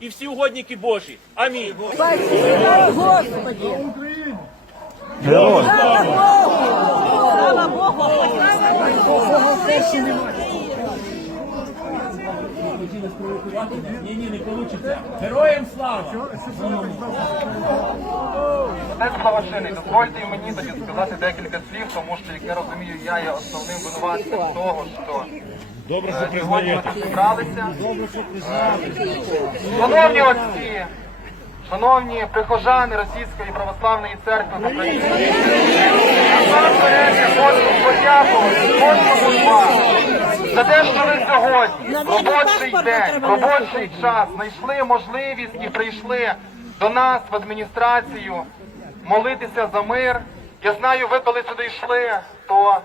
і всі угодники Божі. Амінь. Спасибо, Господи! Героям! Слава Богу! Ні, ні, не вийде. Героям слава! Отець Благошений, дозвольте і мені тоді сказати декілька слів, тому що, як я розумію, я є основним винуватцем того, що Добре, що е, сьогодні ми признаєте. тут зібралися. Шановні отці, шановні прихожани Російської православної церкви в Україні, насамперед я хочу подякувати кожному з вас за те, що ви сьогодні, в робочий день, в робочий час знайшли можливість і прийшли до нас в адміністрацію молитися за мир. Я знаю, ви коли сюди йшли, то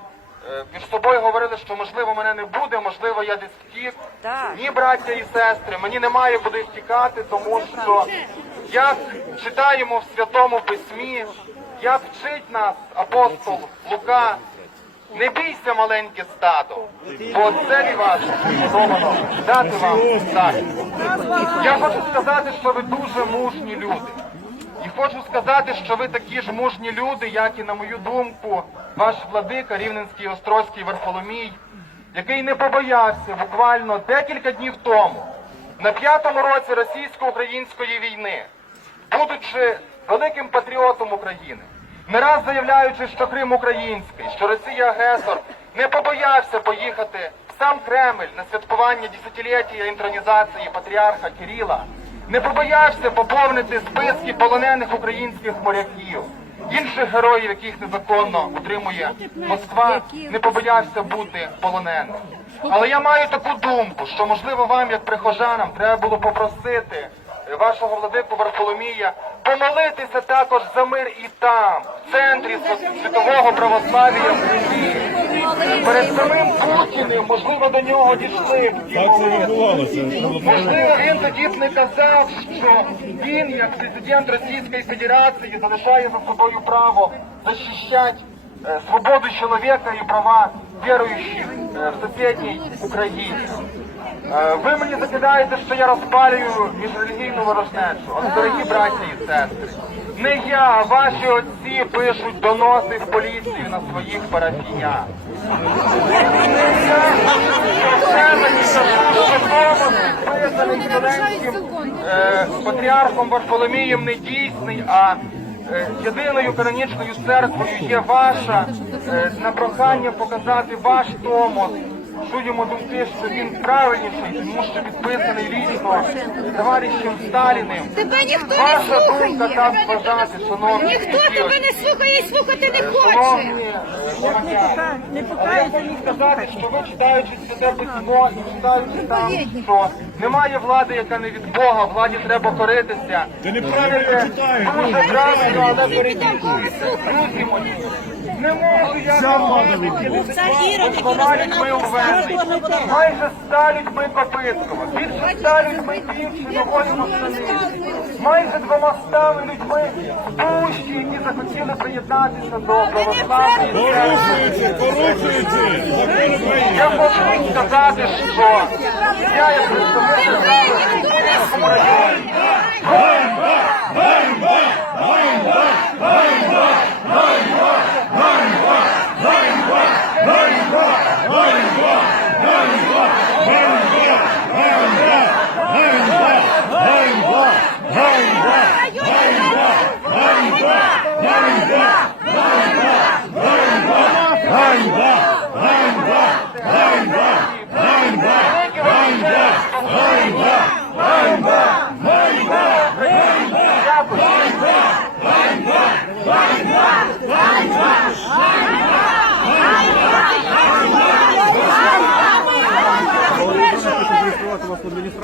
е, між собою говорили, що можливо мене не буде, можливо, я десь втік. Ні, браття і сестри, мені немає куди втікати, тому що як читаємо в святому письмі, як вчить нас апостол Лука, не бійся, маленьке стадо, бо це вас дати вам стадо. Я хочу сказати, що ви дуже мужні люди. І хочу сказати, що ви такі ж мужні люди, як і на мою думку, ваш владика Рівненський Острозький Варфоломій, який не побоявся буквально декілька днів тому, на п'ятому році російсько-української війни, будучи великим патріотом України, не раз заявляючи, що Крим український, що Росія агресор, не побоявся поїхати в сам Кремль на святкування десятиліття інтронізації патріарха Кирила, не побоявся поповнити списки полонених українських моряків, інших героїв, яких незаконно утримує Москва, не побоявся бути полоненим. Але я маю таку думку, що можливо вам, як прихожанам, треба було попросити вашого владику Варфоломія помолитися також за мир і там, в центрі світового православ'я в Кремлі. Перед самим Путіним, можливо, до нього дійшли. Так це відбувалося. Можливо, він тоді б не казав, що він, як президент Російської Федерації, залишає за собою право захищати е, свободу чоловіка і права віруючих е, в сусідній Україні. Е, Ви мені закидаєте, що я розпалюю міжрелігійну ворожнечу. Дорогі браті і сестри, не я, ваші отці пишуть доноси в поліцію на своїх парафіян. Патріархом Варфоломієм не дійсний, а е, єдиною канонічною церквою є ваша е, на прохання показати ваш томос. Чуємо думки, що він правильніший, тому що підписаний лічно товаришем Сталіним. Тебе ніхто не Ваша думка слухає. так вважати, шановні. Ніхто тебе не слухає і слухати не Шановні, хоче. громадяни, але я хочу сказати, що ви читаючи святе письмо і читаючи там, що немає влади, яка не від Бога, владі треба коритися. Ти неправильно Це читаєш. Дуже правильно, але перебільшуєте. Друзі мої, не можу я говорити, двома людьми увезли. Майже ста людьми Копицького, більше ста людьми більше нової Москвини. Майже двома стами людьми душі, які захотіли приєднатися до православної церкви. Я хочу сказати, що я як представник Рівненському районі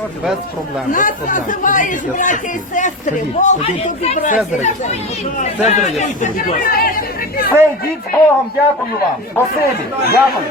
Без проблем. Нас називаєш браття і сестри, Бога тобі браття. Цезаря є. Все, йдіть з Богом, дякую вам. Спасибі, дякую.